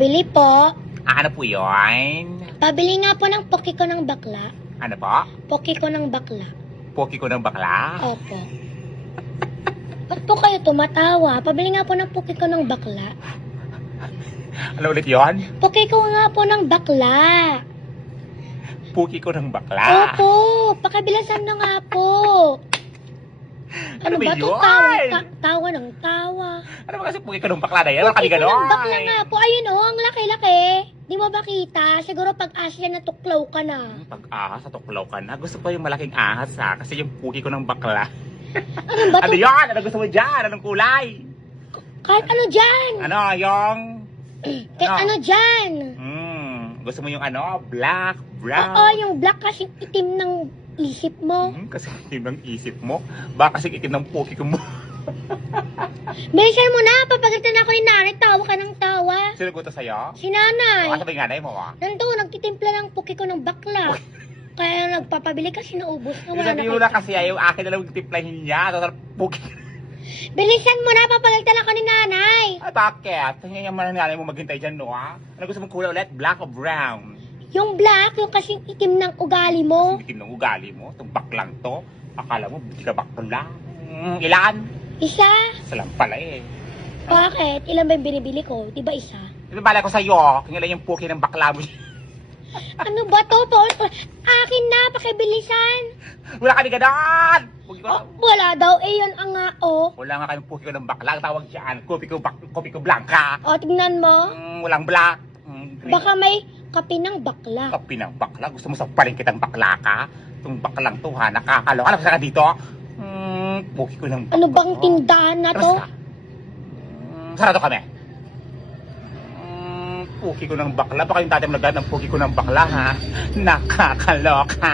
Bili po. Ano po yun? Pabili nga po ng poki ko ng bakla. Ano po? Poki ko ng bakla. Poki ko ng bakla? Opo. Ba't po kayo tumatawa? Pabili nga po ng poki ko ng bakla. Ano ulit yun? Poki ko nga po ng bakla. Poki ko ng bakla? Opo. Pakibilasan na nga po. Ano ba ba ito? yun? Tawa ng tawa. Ano ba kasi poki ko ng bakla na yan? Ano kami Poki ko ganon? ng bakla nga po. Ayun ang laki-laki. Di mo ba kita? Siguro pag asya natuklaw ka na. Pag-ahas sa tuklaw ka na. Gusto ko yung malaking ahas ha. Kasi yung poki ko ng bakla. Ano ba Ano ito? yun? Ano gusto mo dyan? Anong kulay? Kahit ano dyan. Ano yung... Kahit ano dyan. Gusto mo yung ano? Black, brown? Oo, yung black kasing itim ng isip mo. Kasi itim ng isip mo. Baka kasi itim ng poki ko mo. Bilisan mo na, papagalitan ako ni nanay, tawa ka ng tawa. Sino gusto sa'yo? Si nanay. Ano ba yung nanay mo ha? Nandun, nagtitimpla ng puki ko ng bakla. Kaya nagpapabili kasi naubos na wala Sabi mo na kasi yung akin na lang yung timplahin niya. Total poki. Bilisan mo na, papagalitan ako ni nanay. Ay, bakit? Tingnan yung mga nanay mo maghintay dyan, no ha? Ano gusto mong kulay ulit? Black o brown? Yung black, yung kasing itim ng ugali mo. Kasi itim ng ugali mo. Itong baklang to. Akala mo, hindi ka bakla. Ilan? Isa? Isa lang pala eh. Bakit? Ilan ba yung binibili ko? Di ba isa? Ibabala ko sa'yo. Tingnan yung poki ng bakla mo. Ano ba to? Akin na, pakibilisan. Wala ka ni ganon! Poki ko Oh, wala daw, eh yun ang nga, oh. Wala nga kayong poki ko ng bakla. Ang tawag dyan. Kopi ko blanca. O, tignan mo. Walang black. Baka may kape ng bakla. Kapi ng bakla. Gusto mo sampalin kitang bakla ka? Itong baklang to ha. Nakakalo. Ano ka dito? Poki ko ng bakla. Ano bang tindahan na to? Sarado kami. Poki ko ng bakla. Baka yung dati mo nagdaan ng poki ko ng bakla ha. Nakakaloka.